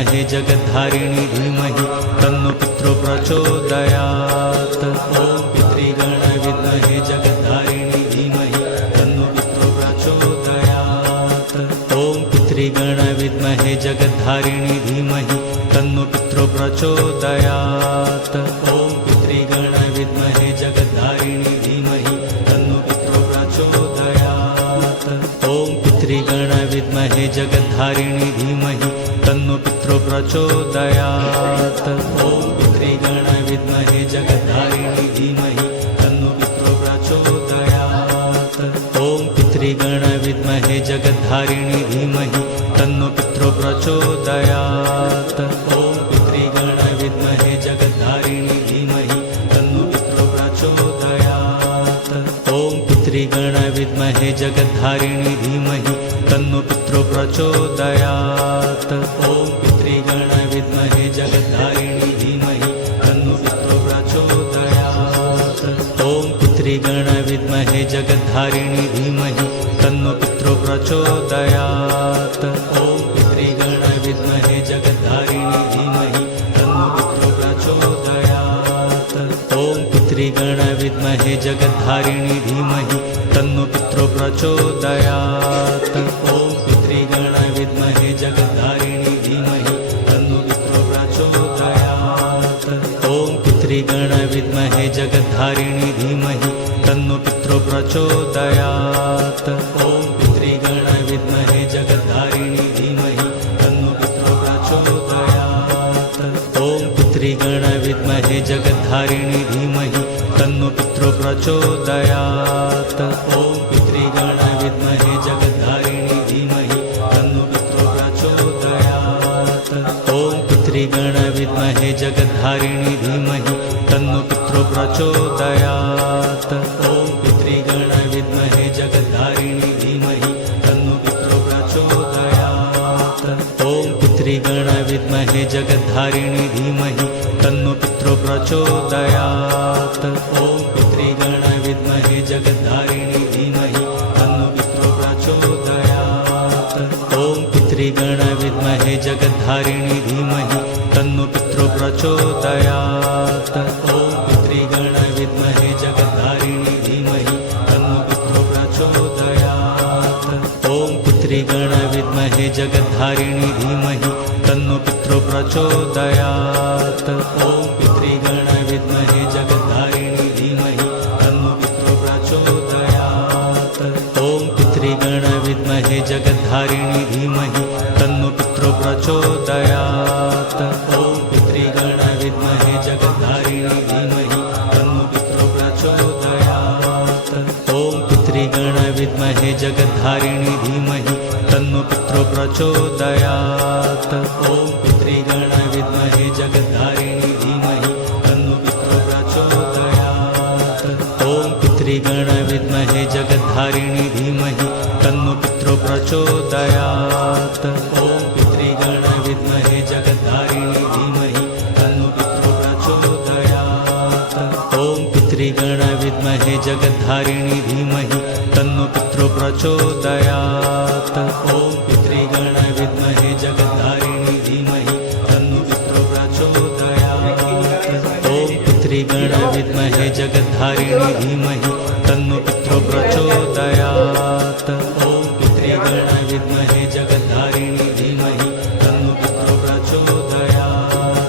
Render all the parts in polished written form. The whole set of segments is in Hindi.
विद्महे जगद्धारिणी धीमहि तन्नो पितरो प्रचोदयात्। ॐ पितृगण विद्महे जगद्धारिणी धीमहि तन्नो पितरो प्रचोदयात्। ॐ पितृगण विद्महे जगद्धारिणी धीमहि तन्नो पितरो प्रचोदयात्। ॐ पितृगण विद्महे जगद्धारिणी धीमहि तन्नो पितरो प्रचोदयात्। ॐ पितृगण विद्महे जगद्धारिणी धीमहि तन्नो पितरो प्रचोदयात्। ॐ पितृगण विद्महे जगद्धारिणी धीमहि तन्नो पितरो प्रचोदयात्। ॐ पितृगण विद्महे जगद्धारिणी धीमहि तन्नो पितरो प्रचोदयात्। ॐ पितृगण विद्महे जगद्धारिणी धीमहि तन्नो पितरो प्रचोदयात्। ॐ पितृगण विद्महे जगद्धारिणी धीमहि तन्नो पितरो प्रचोदयात्। ॐ पितृगण विद्महे जगद्धारिणी धीमहि तन्नो पितरो प्रचोदयात्। ॐ पितृगण विद्महे जगद्धारिणी धीमहि तन्नो पितरो प्रचोदयात्। ॐ पितृगण विद्महे जगद्धारिणी धीमहि तन्नो पितरो प्रचोदयात्। ॐ पितृगण विद्महे जगद्धारिणी धीमहि तन्नो पितरो प्रचोदयात्। ॐ पितृगण विद्महे जगद्धारिणी धीमहि तन्नो पितरो प्रचोदयात्। ॐ पितृगण विद्महे जगद्धारिणी धीमहि तन्नो पितरो प्रचोदयात्। ॐ पितृगण विद्महे जगद्धारिणी धीमहि तन्नो पितरो प्रचोदयात्। ॐ पितृगण विद्महे जगद्धारिणी धीमहि तन्नो पितरो प्रचोदयात्। ॐ पितृगण विद्महे जगद्धारिणी धीमहि तन्नो पितरो प्रचोदयात्। ॐ पितृगण विद्महे जगद्धारिणी धीमहि तन्नो पितरो प्रचोदयात्। ॐ पितृगण विद्महे जगद्धारिणी धीमहि तन्नो पितरो प्रचोदयात्। ॐ पितृगण विद्महे जगद्धारिणी धीमहि तन्नो पितरो प्रचोदयात्। ॐ पितृगण विद्महे जगद्धारिणी धीमहि तन्नो पितरो प्रचोदयात्। ॐ पितृगण विद्महे जगद्धारिणी धीमहि तन्नो पितरो प्रचोदयात्। ॐ पितृगण विद्महे जगद्धारिणी धीमहि तन्नो पितरो प्रचोदयात्। ॐ पितृगण विद्महे जगद्धारिणी धीमहि तन्नो पितरो प्रचोदयात्। ॐ पितृगण विद्महे जगद्धारिणी धीमहि तन्नो पितरो प्रचोदयात्। ॐ पितृगण विद्महे जगद्धारिणी धीमहि तन्नो पितरो प्रचोदयात्। ॐ पितृगण विद्महे जगद्धारिणी धीमहि तन्नो पितरो प्रचोदयात्। ॐ पितृगण विद्महे जगद्धारिणी धीमहि तन्नो पितरो प्रचोदयात्। ॐ पितृगण विद्महे जगद्धारिणी धीमहि तन्नो पितरो प्रचोदयात्। ॐ पितृगण विद्महे जगद्धारिणी धीमहि तन्नो पितरो प्रचोदयात्। ॐ पितृगण विद्महे जगद्धारिणी धीमहि तन्नो पितरो प्रचोदयात्। ॐ पितृगण विद्महे जगद्धारिणी धीमहि तन्नो पितरो प्रचोदयात्। ॐ पितृगण विद्महे जगद्धारिणी धीमहि तन्नो पितरो प्रचोदयात्। ॐ पितृगण विद्महे जगद्धारिणी धीमहि तन्नो पितरो प्रचोदयात्। ॐ पितृगण विद्महे जगद्धारिणी धीमहि तन्नो पितरो प्रचोदयात्।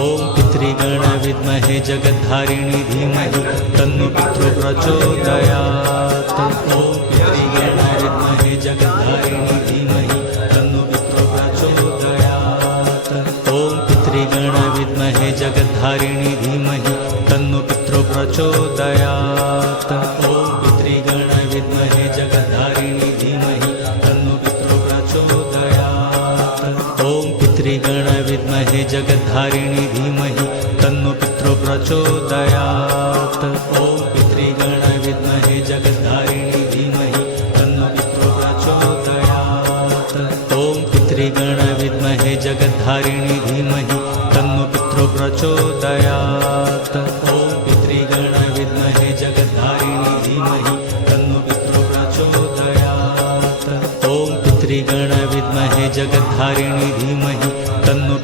ॐ पितृगण विद्महे जगद्धारिणी धीमहि तन्नो पितरो प्रचोदयात्। ॐ पितृगण विद्महे जगद्धारिणी धीमहि तन्नो पितरो प्रचोदयात्। ॐ पितृगण विद्महे जगद्धारिणी धीमहि तन्नो पितरो प्रचोदयात्। ॐ पितृगण विद्महे जगद्धारिणी धीमहि तन्नो पितरो प्रचोदयात्। ॐ पितृगण विद्महे जगद्धारिणी धीमहि तन्नो पितरो प्रचोदयात्। ॐ पितृगण विद्महे जगद्धारिणी धीमहि तन्नो पितरो प्रचोदयात्। ॐ पितृगण विद्महे जगद्धारिणी धीमहि तन्नो पितरो प्रचोदयात्। ॐ पितृगण विद्महे जगद्धारिणी धीमहि तन्नो पितरो प्रचोदयात्। ॐ पितृगण विद्महे जगद्धारिणी धीमहि तन्नो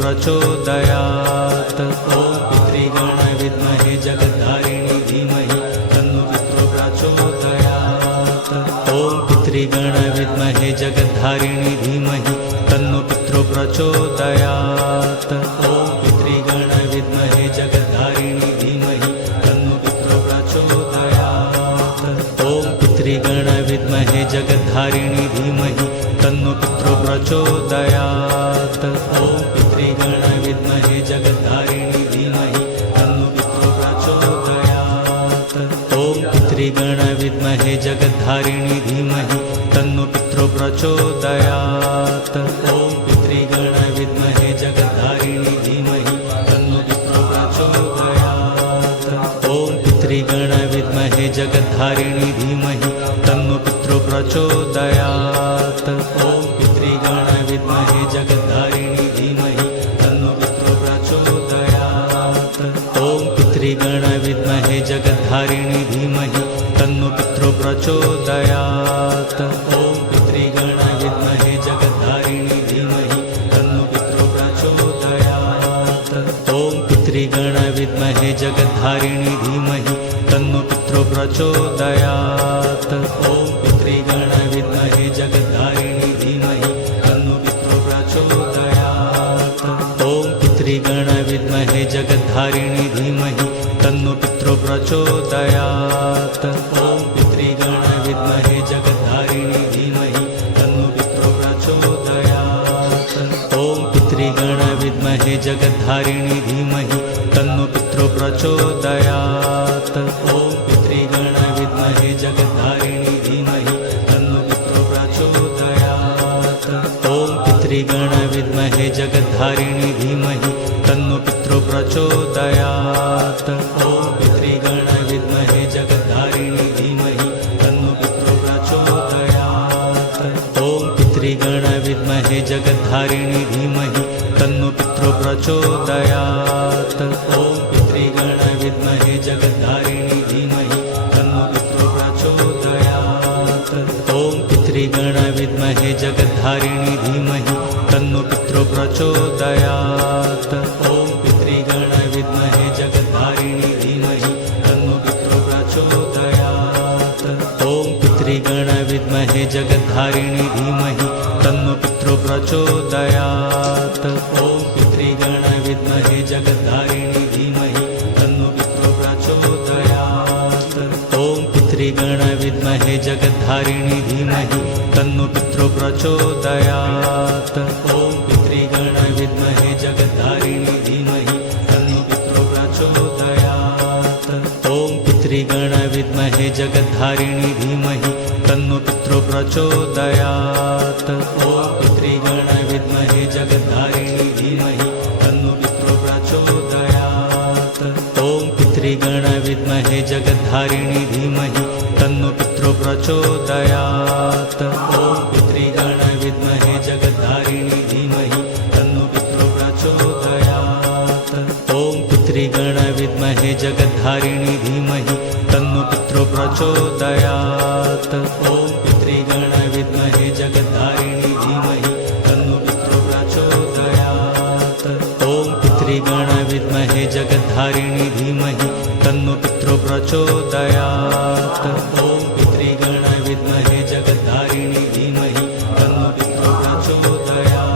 प्रचोदयात्। ॐ पितृगण विद्महे जगद्धारिणी धीमहि तन्नो पितरो प्रचोदयात्। ॐ पितृगण विद्महे जगद्धारिणी धीमहि तन्नो पितरो प्रचोदयात्। ॐ पितृगण विद्महे जगद्धारिणी धीमहि तन्नो पितरो प्रचोदयात्। ॐ पितृगण विद्महे जगद्धारिणी धीमहि तन्नो पितरो प्रचोदयात्। ॐ पितृगण विद्महे जगद्धारिणी धीमहि तन्नो पितरो प्रचोदयात्। ॐ पितृगण विद्महे जगद्धारिणी धीमहि तन्नो पितरो प्रचोदयात्। ॐ पितृगण विद्महे जगद्धारिणी धीमहि तन्नो पितरो प्रचोदयात्। ॐ पितृगण विद्महे जगद्धारिणी धीमहि तन्नो पितरो प्रचोदयात्। ॐ पितृगण विद्महे जगद्धारिणी धीमहि तन्नो पितरो प्रचोदयात्। ॐ पितृगण विद्महे जगद्धारिणी धीमहि तन्नो पितरो प्रचोदयात्। ॐ पितृगण विद्महे जगद्धारिणी धीमहि तन्नो पितरो प्रचोदयात्। ॐ पितृगण विद्महे जगद्धारिणी धीमहि तन्नो पितरो प्रचोदयात्। ॐ पितृगण विद्महे जगद्धारिणी धीमहि तन्नो पितरो प्रचोदयात्। ॐ पितृगण विद्महे जगद्धारिणी धीमहि तन्नो पितरो प्रचोदयात्। ॐ पितृगण विद्महे जगद्धारिणी धीमहि तन्नो पितरो प्रचोदयात्। ॐ पितृगण विद्महे जगद्धारिणी धीमहि तन्नो पितरो प्रचोदयात्। ॐ पितृगण विद्महे जगद्धारिणी धीमहि तन्नो पितरो प्रचोदयात्। ॐ पितृगण विद्महे जगद्धारिणी धीमहि तन्नो पितरो प्रचोदयात्। ॐ पितृगण विद्महे जगद्धारिणी धीमहि तन्नो पितरो प्रचोदयात्। ॐ पितृगण विद्महे जगद्धारिणी धीमहि तन्नो पितरो प्रचोदयात्। ॐ पितृगण विद्महे जगद्धारिणी धीमहि तन्नो पितरो प्रचोदयात्। ॐ पितृगण विद्महे जगद्धारिणी धीमहि तन्नो पितरो प्रचोदयात्। ॐ पितृगण विद्महे जगद्धारिणी धीमहि तन्नो पितरो प्रचोदयात्। ॐ पितृगण विद्महे जगद्धारिणी धीमहि तन्नो पितरो प्रचोदयात्। ॐ पितृगण विद्महे जगद्धारिणी धीमहि तन्नो पितरो प्रचोदयात्। ॐ पितृगण विद्महे जगद्धारिणी धीमहि तन्नो पितरो प्रचोदयात्। ॐ पितृगण विद्महे जगद्धारिणी धीमहि तन्नो पितरो प्रचोदयात्। ॐ पितृगण विद्महे जगद्धारिणी धीमहि तन्नो पितरो प्रचोदयात्। ॐ पितृगण विद्महे जगद्धारिणी धीमहि तन्नो पितरो प्रचोदयात्। ॐ पितृगण विद्महे जगद्धारिणी धीमहि तन्नो पितरो प्रचोदयात्। ॐ पितृगण विद्महे जगद्धारिणी धीमहि तन्नो पितरो प्रचोदयात्। ॐ पितृगण विद्महे जगद्धारिणी धीमहि तन्नो पितरो प्रचोदयात्। ॐ पितृगण विद्महे जगद्धारिणी धीमहि तन्नो पितरो प्रचोदयात्। ॐ पितृगण विद्महे जगद्धारिणी धीमहि तन्नो पितरो प्रचोदयात्। ॐ पितृगण विद्महे जगद्धारिणी धीमहि तन्नो पितरो प्रचोदयात्।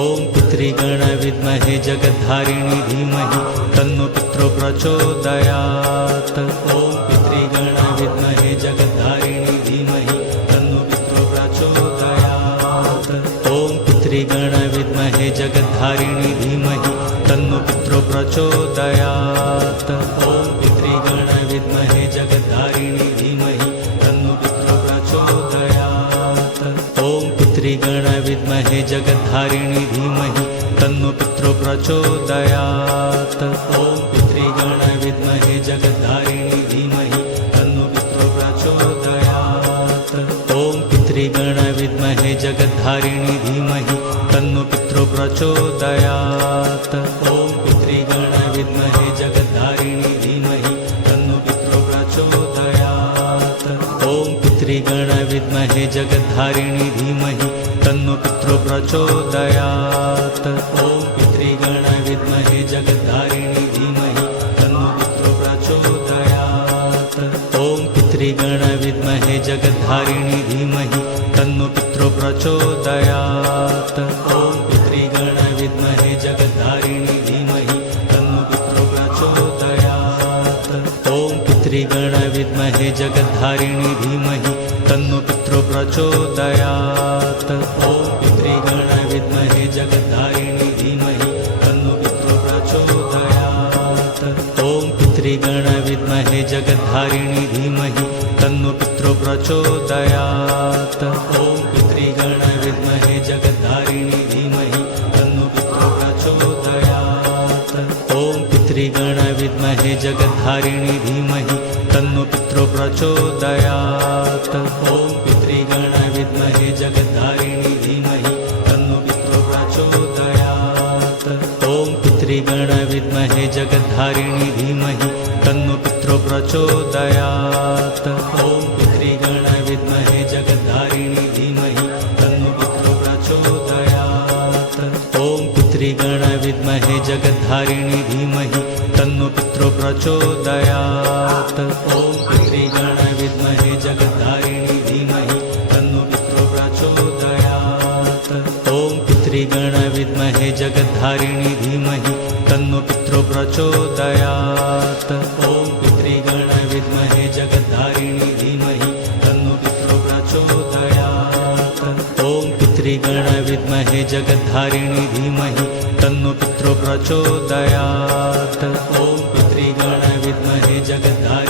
ॐ पितृगण विद्महे जगद्धारिणी धीमहि तन्नो पितरो प्रचोदयात्। ॐ पितृगण विद्महे जगद्धारिणी धीमहि तन्नो पितरो प्रचोदयात्। ॐ पितृगण विद्महे जगद्धारिणी धीमहि तन्नो पितरो प्रचोदयात्। ॐ पितृगण विद्महे जगद्धारिणी धीमहि तन्नो पितरो प्रचोदयात्। ॐ पितृगण विद्महे जगद्धारिणी धीमहि तन्नो पितरो प्रचोदयात्। ॐ पितृगण विद्महे जगद्धारिणी धीमहि तन्नो पितरो प्रचोदयात्। ॐ पितृगण विद्महे जगद्धारिणी धीमहि तन्नो पितरो प्रचोदयात्। ॐ पितृगण विद्महे जगद्धारिणी धीमहि तन्नो पितरो प्रचोदयात्। ॐ पितृगण विद्महे जगद्धारिणी धीमहि तन्नो पितरो प्रचोदयात्। ॐ पितृगण विद्महे जगद्धारिणी धीमहि तन्नो पितरो प्रचोदयात्। ॐ पितृगण विद्महे जगद्धारिणी धीमहि तन्नो पितरो प्रचोदयात्। ॐ पितृगण विद्महे जगद्धारिणी धीमहि तन्नो पितरो प्रचोदयात्। ॐ पितृगण विद्महे जगद्धारिणी धीमहि तन्नो पितरो प्रचोदयात्। ॐ पितृगण विद्महे जगद्धारिणी धीमहि तन्नो पितरो प्रचोदयात्। ॐ पितृगण विद्महे जगद्धारिणी धीमहि तन्नो पितरो प्रचोदयात्। ॐ पितृगण विद्महे जगद्धारिणी धीमहि तन्नो पितरो प्रचोदयात्। ॐ पितृगण विद्महे जगद्धारिणी धीमहि तन्नो पितरो प्रचोदयात्। ॐ पितृगण विद्महे जगद्धारिणी धीमहि तन्नो पितरो प्रचोदयात्। ॐ पितृगण विद्महे जगद्धारिणी धीमहि तन्नो पितरो प्रचोदयात्। ॐ पितृगण विद्महे जगद्धारिणी धीमहि तन्नो पितरो प्रचोदयात्। ॐ पितृगण विद्महे जगद्धारिणी धीमहि तन्नो पितरो प्रचोदयात्। ॐ पितृगण विद्महे जगद्धारिणी धीमहि तन्नो पितरो प्रचोदयात्। ॐ पितृगण विद्महे जगद्धारिणी धीमहि तन्नो पितरो प्रचोदयात्। ॐ पितृगण विद्महे जगद्धारिणी धीमहि तन्नो पितरो प्रचोदयात्। ॐ पितृगण विद्महे जगद्धारिणी धीमहि तन्नो पितरो प्रचोदयात्। ॐ पितृगण विद्महे जगद्धारिणी